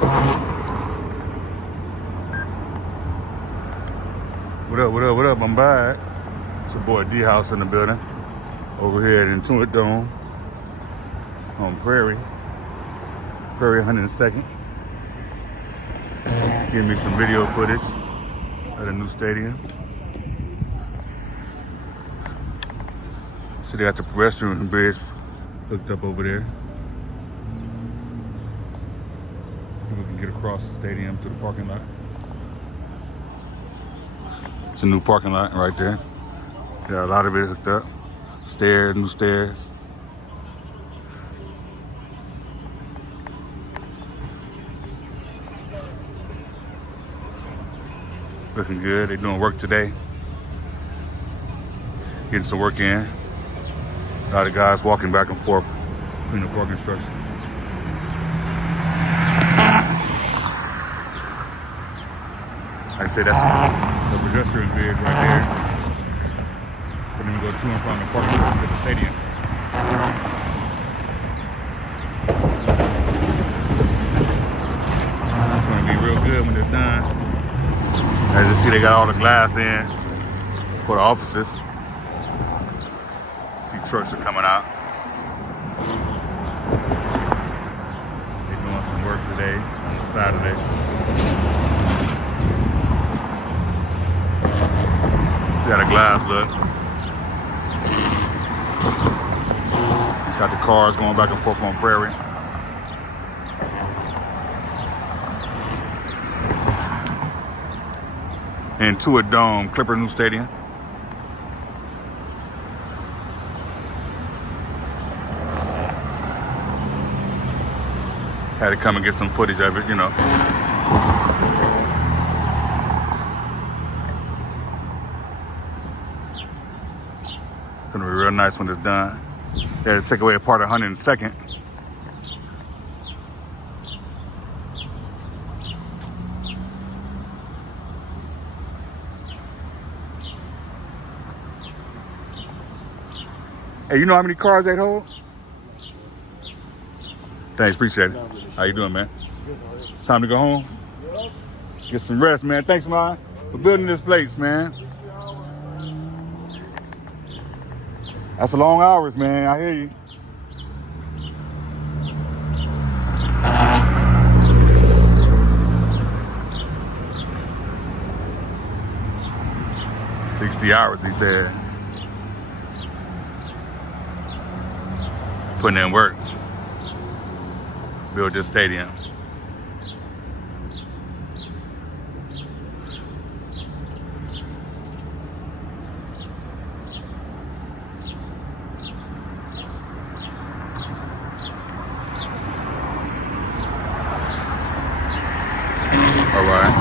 What up, what up, what up? I'm back. It's your boy D-House in the building. Over here at Intuit Domb on Prairie 102nd. Give me some video footage at a new stadium. So they got the pedestrian bridge hooked up over there. We can get across the stadium to the parking lot. It's a new parking lot right there. Got a lot of it hooked up. Stairs, new stairs. Looking good. They're doing work today. Getting some work in. A lot of guys walking back and forth between the parking structures. Like I say, that's the pedestrian bridge right there. For them to go to and from the parking lot to the stadium. It's going to be real good when it's done. As you see, they got all the glass in for the offices. See trucks are coming out. They're doing some work today on the Saturday. See how the glass look. Got the cars going back and forth on Prairie. Intuit Domb, Clipper new stadium. Had to come and get some footage of it, you know. It's gonna be real nice when it's done. They had to take away a part of 102nd. Hey, you know how many cars they hold? Thanks, appreciate it. How you doing, man? Time to go home? Get some rest, man. Thanks, man, for building this place, man. That's a long hours, man. I hear you. $60 hours, he said. Putting in work. Build this stadium. All right.